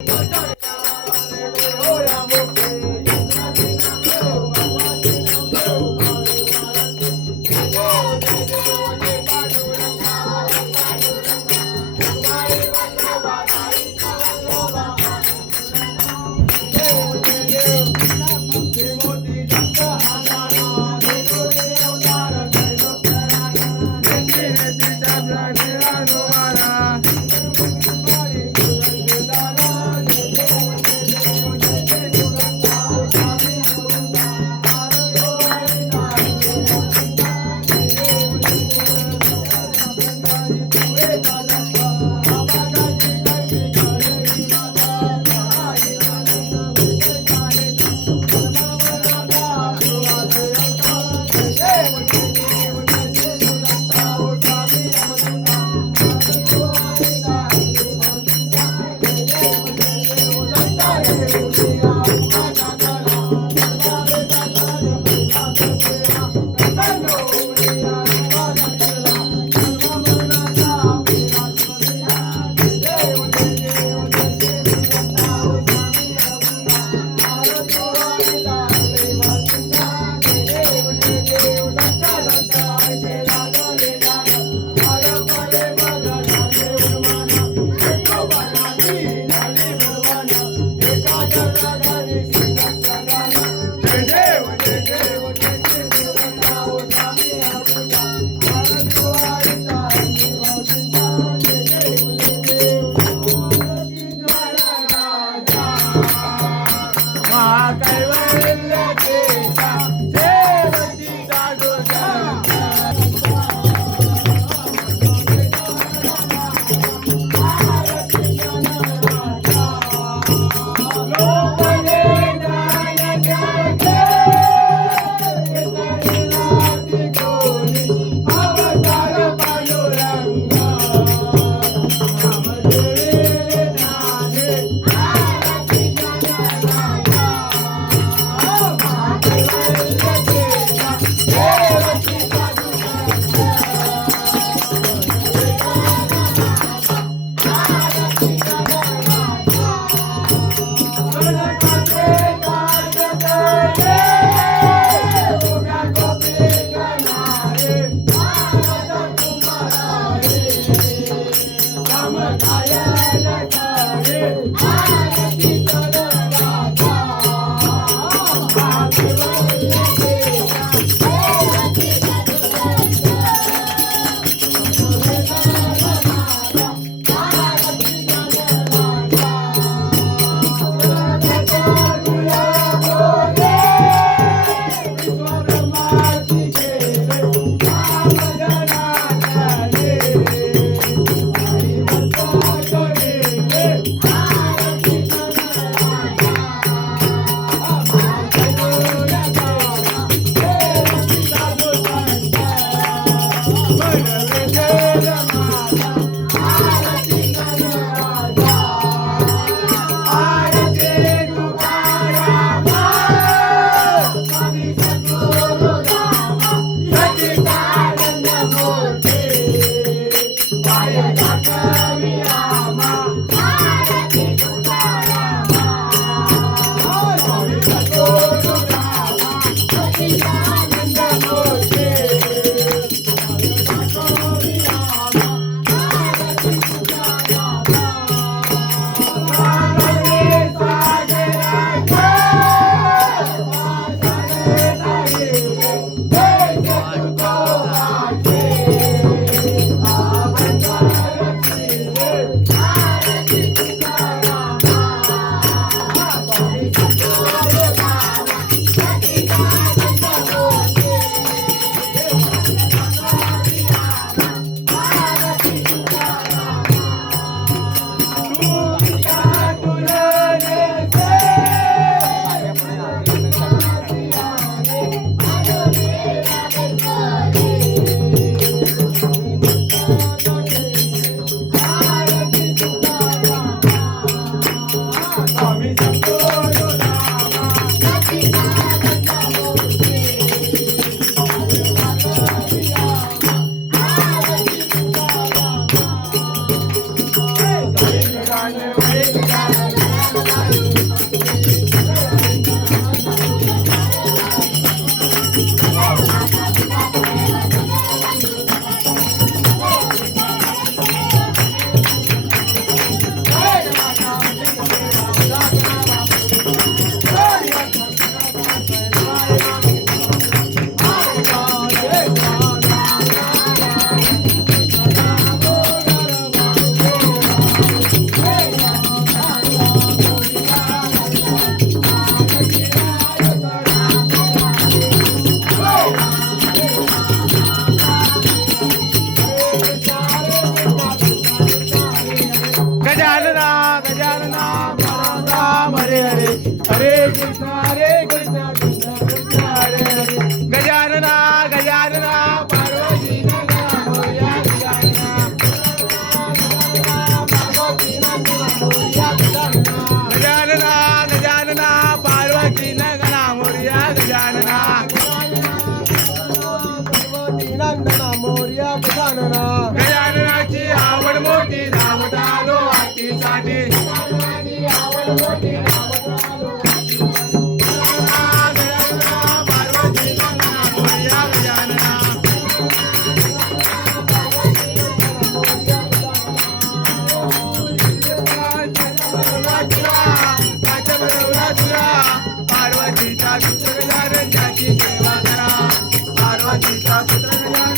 Thank पार्वतीचा पुत्र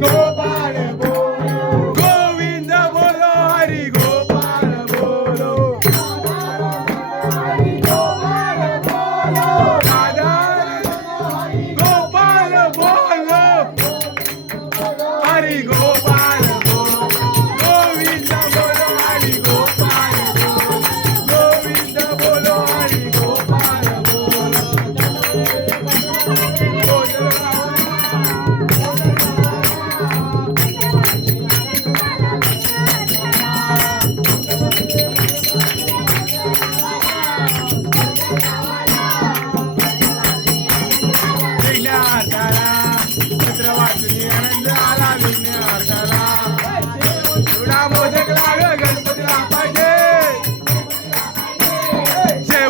go.